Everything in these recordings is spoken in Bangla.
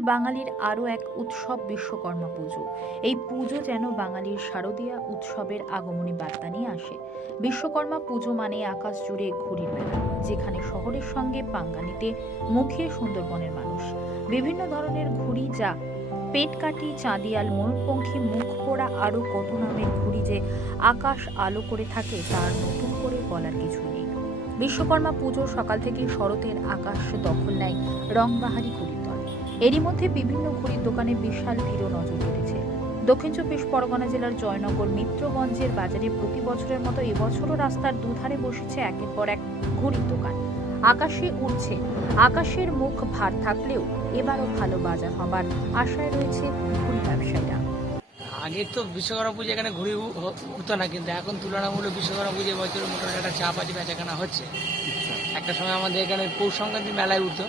বাঙালির আরও এক উৎসব বিশ্বকর্মা পুজো। এই পুজো যেন বাঙালির শারদীয়া উৎসবের আগমনী বার্তা নিয়ে আসে। বিশ্বকর্মা পুজো মানে আকাশ জুড়ে ঘুড়ির মেলা, যেখানে শহরের সঙ্গে পাঙ্গা নিতে মুখিয়ে সুন্দরবনের মানুষ। বিভিন্ন ধরনের ঘুড়ি যা পেটকাটি চাঁদিয়াল ময়ূরপঙ্খী মুখ পোড়া আরও কত নামের ঘুড়ি যে আকাশ আলো করে থাকে তার নতুন করে বলার কিছু নেই। বিশ্বকর্মা পুজো সকাল থেকে শরতের আকাশ দখল নেয় রংবাহারি দল এরই মধ্যে বিভিন্ন ঘড়ির দোকানে বিশাল ভিড়ও নজর কেড়েছে। দক্ষিণ চব্বিশ পরগনা জেলার জয়নগর মিত্রগঞ্জের বাজারে প্রতি বছরের মতো এবছরও রাস্তার দুধারে বসেছে একের পর এক ঘড়ির দোকান। আকাশে উঠছে আকাশের মুখ ভার থাকলেও এবারও ভালো বাজার হবার আশায় রয়েছে ঘড়ি ব্যবসায়ীরা। আগে তো বিশ্বকর্মা পুজো এখানে ঘুরে উঠতো না কিন্তু এখন তুলনামূলক বিশ্বকর্মা পুজো বছর মোটামুটি একটা চাপ আছে বেচাকেনা হচ্ছে। একটা সময় আমাদের এখানে পৌষ সংক্রান্তি মেলায় উঠতো।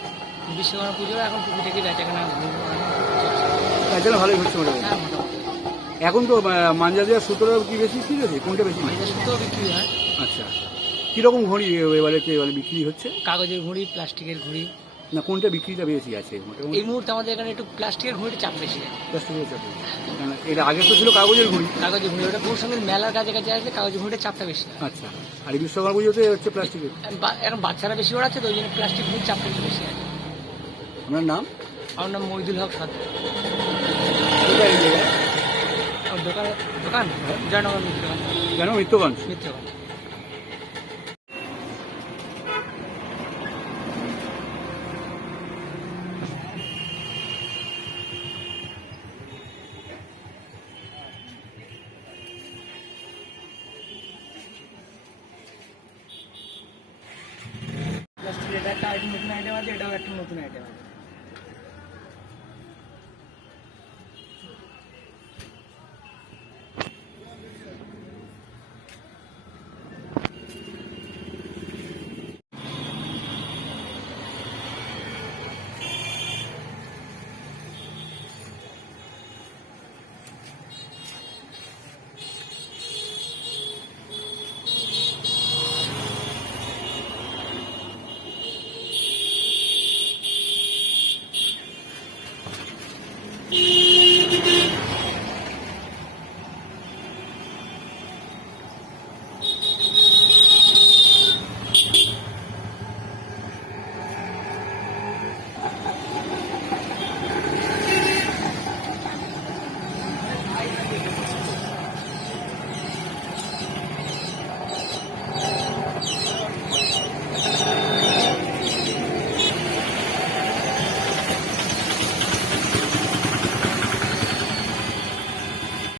বিশ্বকর্মা পুজো এখন টুকিটাকি বেচাকেনা তার জন্য ভালোই হচ্ছে মোটামুটি হ্যাঁ। এখন তো মাঞ্জা দেওয়ার সুতোটা কি বেশি ঠিক আছে কোনটা বেশি? সুতোও বিক্রি হয়। আচ্ছা। কীরকম ঘড়ি এবারে এবারে বিক্রি হচ্ছে? কাগজের ঘড়ি প্লাস্টিকের ঘড়ি। না কোনটা বিক্রিটা বেশি আছে? মোটামুটি এই মুহূর্তে আমাদের এখানে একটু প্লাস্টিকের ঘুড়ির চাপ বেশি প্লাস্টিকের চাপে এটা আগে তো ছিল কাগজের ঘড়ি। কাগজের ঘুড়ি ওটা পৌষ সংক্রান্তি মেলার কাছে কাছে আসলে কাগজের ঘুড়ির চাপটা বেশি আচ্ছা। আর বিশ্বকর্মা পুজোতে হচ্ছে প্লাস্টিকের। এখন বাচ্চারা বেশি ওড়াচ্ছে তো ওই জন্য প্লাস্টিক ঘুড়ির চাপটা বেশি আছে। আপনার নাম? আমার নাম মহিদুল হক সাদ। দোকান দোকান? জয়নগর মিত্রগঞ্জ কেন মিত্রগঞ্জ মিত্রগঞ্জ প্লাস্টিকের এটা একটা নতুন আইটেম আছে এটাও একটা নতুন আইটেম আছে।